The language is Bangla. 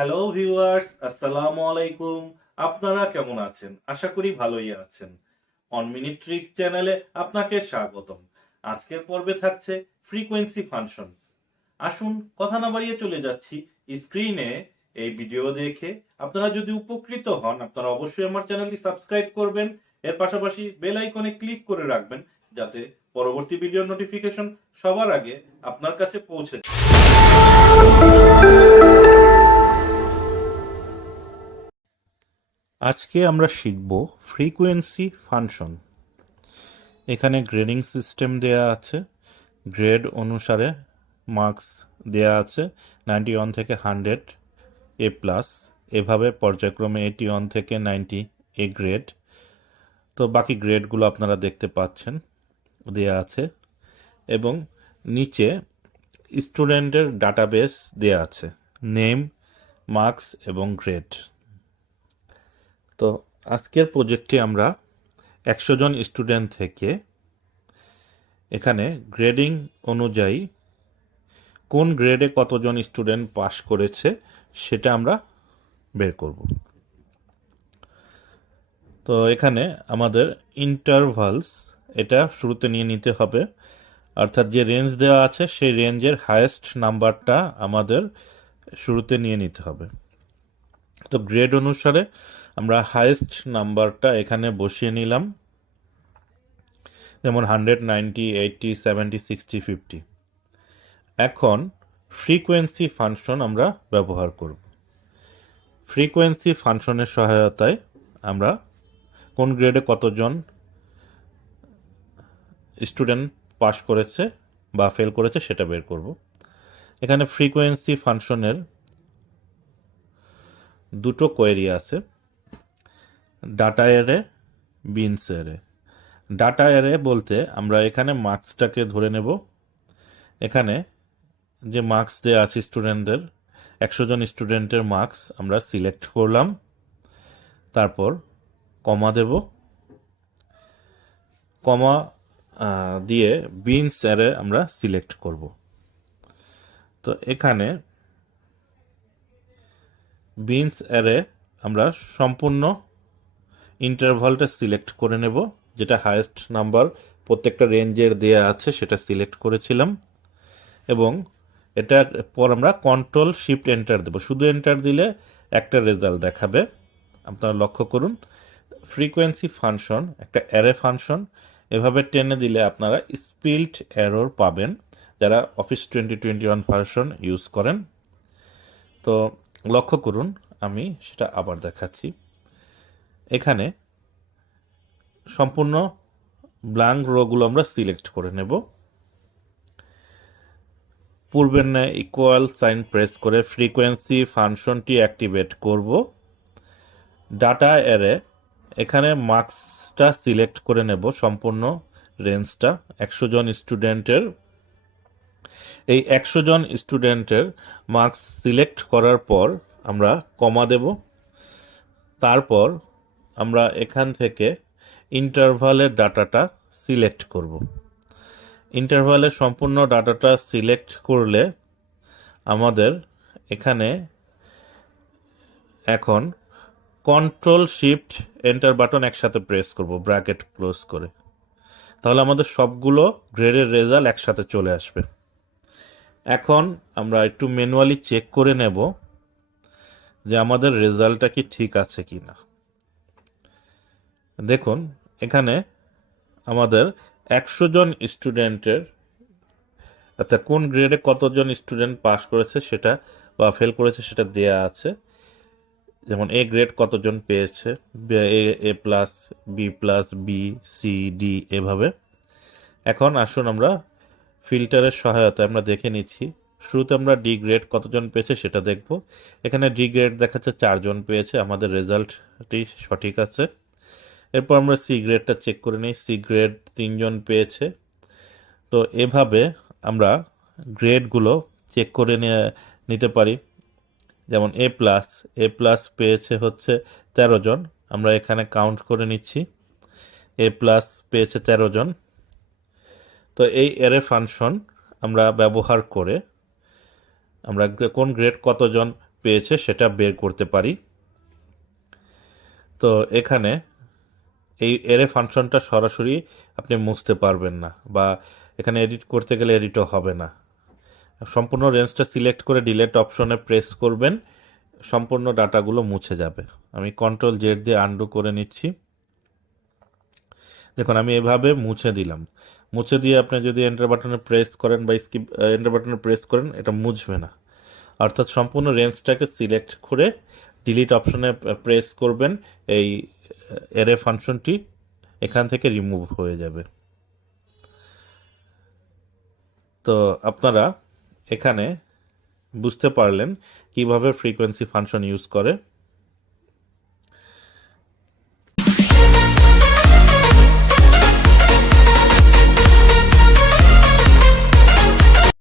হ্যালো ভিউয়ার্স, আসসালামু আলাইকুম। আপনারা কেমন আছেন? আশা করি ভালোই আছেন। অন মিনিট ট্রিক্স চ্যানেলে আপনাকে স্বাগতম। আজকের পর্বে থাকছে ফ্রিকোয়েন্সি ফাংশন। আসুন কথা না বাড়িয়ে চলে যাচ্ছি স্ক্রিনে। এই ভিডিও দেখে আপনারা যদি উপকৃত হন, আপনারা অবশ্যই আমার চ্যানেলটি সাবস্ক্রাইব করবেন। এর পাশাপাশি বেল আইকনে ক্লিক করে রাখবেন যাতে পরবর্তী ভিডিওর নোটিফিকেশন সবার আগে আপনার কাছে পৌঁছে যায়। আজকে আমরা শিখব ফ্রিকোয়েন্সি ফাংশন। এখানে গ্রেডিং সিস্টেম দেয়া আছে, গ্রেড অনুসারে মার্কস দেয়া আছে 91 থেকে 100 এ প্লাস, এভাবে পর্যায়ক্রমে 81 থেকে 90 এ গ্রেড। তো বাকি গ্রেডগুলো আপনারা দেখতে পাচ্ছেন দেয়া আছে, এবং নিচে স্টুডেন্টের ডাটাবেস দেয়া আছে, নেম, মার্কস এবং গ্রেড। তো আজকের প্রজেক্টে আমরা 100 জন স্টুডেন্ট থেকে এখানে গ্রেডিং অনুযায়ী কোন গ্রেডে কতজন স্টুডেন্ট পাস করেছে সেটা আমরা বের করব। তো এখানে আমাদের ইন্টারভালস এটা শুরুতে নিয়ে নিতে হবে, অর্থাৎ যে রেঞ্জ দেওয়া আছে সেই রেঞ্জের হায়েস্ট নাম্বারটা আমাদের শুরুতে নিয়ে নিতে হবে। তো গ্রেড অনুসারে আমরা হায়েস্ট নাম্বারটা এখানে বসিয়ে নিলাম, যেমন 100, 90, 80, 70, 60, 50। এখন ফ্রিকোয়েন্সি ফাংশন আমরা ব্যবহার করব। ফ্রিকোয়েন্সি ফাংশনের সহায়তায় আমরা কোন গ্রেডে কতজন স্টুডেন্ট পাস করেছে বা ফেল করেছে সেটা বের করব। এখানে ফ্রিকোয়েন্সি ফাংশনের দুটো কোয়েরি আছে, data array, beans array. Data array বলতে আমরা এখানে মার্কসটাকে ধরে নেব। এখানে যে মার্কস দেওয়া আছে স্টুডেন্টদের, 100 জন স্টুডেন্টের মার্কস আমরা সিলেক্ট করলাম, তারপর কমা দেব, কমা দিয়ে বিনস অ্যারে আমরা সিলেক্ট করব। তো এখানে বিনস অ্যারে আমরা সম্পূর্ণ ইন্টারভালটা সিলেক্ট করে নেব, যেটা হায়েস্ট নাম্বার প্রত্যেকটা রেঞ্জের দেয়া আছে সেটা সিলেক্ট করেছিলাম, এবং এটার পর আমরা কন্ট্রোল শিফট এন্টার দেব। শুধু এন্টার দিলে একটা রেজাল্ট দেখাবে। আপনারা লক্ষ্য করুন, ফ্রিকোয়েন্সি ফাংশন একটা অ্যারে ফাংশন, এভাবে টেনে দিলে আপনারা স্পিল্ড এরর পাবেন যারা অফিস 2021 ভার্সন ইউজ করেন। তো লক্ষ্য করুন, আমি সেটা আবার দেখাচ্ছি। এখানে সম্পূর্ণ ব্ল্যাঙ্ক রোগুলো আমরা সিলেক্ট করে নেব। পূর্বের ন্যায় ইকুয়াল সাইন প্রেস করে ফ্রিকোয়েন্সি ফাংশনটি অ্যাক্টিভেট করব। ডাটা অ্যারে, এখানে মার্কসটা সিলেক্ট করে নেব, সম্পূর্ণ রেঞ্জটা 100 জন স্টুডেন্টের। এই 100 জন স্টুডেন্টের মার্কস সিলেক্ট করার পর আমরা কমা দেব, তারপর আমরা এখান থেকে ইন্টারভালের ডাটাটা সিলেক্ট করব। ইন্টারভালের সম্পূর্ণ ডাটাটা সিলেক্ট করলে আমাদের এখানে এখন কন্ট্রোল শিফট এন্টার বাটন একসাথে প্রেস করব, ব্র্যাকেট ক্লোজ করে। তাহলে আমাদের সবগুলো গ্রেডের রেজাল্ট একসাথে চলে আসবে। এখন আমরা একটু ম্যানুয়ালি চেক করে নেব যে আমাদের রেজাল্টটা কি ঠিক আছে কি না। দেখুন, এখানে আমাদের 100 জন স্টুডেন্টের, অর্থাৎ কোন গ্রেডে কতজন স্টুডেন্ট পাস করেছে সেটা বা ফেল করেছে সেটা দেয়া আছে। যেমন এ গ্রেড কতজন পেয়েছে, A plus, B plus, B, C, D, এভাবে। এখন আসুন আমরা ফিল্টারের সহায়তায় আমরা দেখে নিচ্ছি। শুরুতে আমরা ডি গ্রেড কতজন পেয়েছে সেটা দেখব। এখানে ডি গ্রেড দেখাচ্ছে 4 জন পেয়েছে, আমাদের রেজাল্টটি সঠিক আছে। এরপর আমরা সি গ্রেডটা চেক করে নিই, সি গ্রেড 3 জন পেয়েছে। তো এভাবে আমরা গ্রেডগুলো চেক করে নিতে পারি। যেমন এ প্লাস পেয়েছে হচ্ছে 13 জন, আমরা এখানে কাউন্ট করে নিচ্ছি, এ প্লাস পেয়েছে 13 জন। তো এই অ্যারে ফাংশন আমরা ব্যবহার করে আমরা কোন গ্রেড কতজন পেয়েছে সেটা বের করতে পারি। তো এখানে এই এরে ফাংশনটা সরাসরি আপনি মুছতে পারবেন না, বা এখানে এডিট করতে গেলে এডিটও হবে না। সম্পূর্ণ রেঞ্জটা সিলেক্ট করে ডিলেট অপশনে প্রেস করবেন, সম্পূর্ণ ডাটাগুলো মুছে যাবে। আমি কন্ট্রোল জেড দিয়ে আনডু করে নিচ্ছি। দেখুন আমি এভাবে মুছে দিলাম। মুছে দিয়ে আপনি যদি এন্টার বাটনে প্রেস করেন বা স্কিপ এন্টার বাটনে প্রেস করেন, এটা মুছবে না। অর্থাৎ সম্পূর্ণ রেঞ্জটাকে সিলেক্ট করে ডিলিট অপশনে প্রেস করবেন, এই এরে ফাংশনটি এখান থেকে রিমুভ হয়ে যাবে। তো আপনারা এখানে বুঝতে পারলেন কিভাবে ফ্রিকোয়েন্সি ফাংশন ইউজ করে।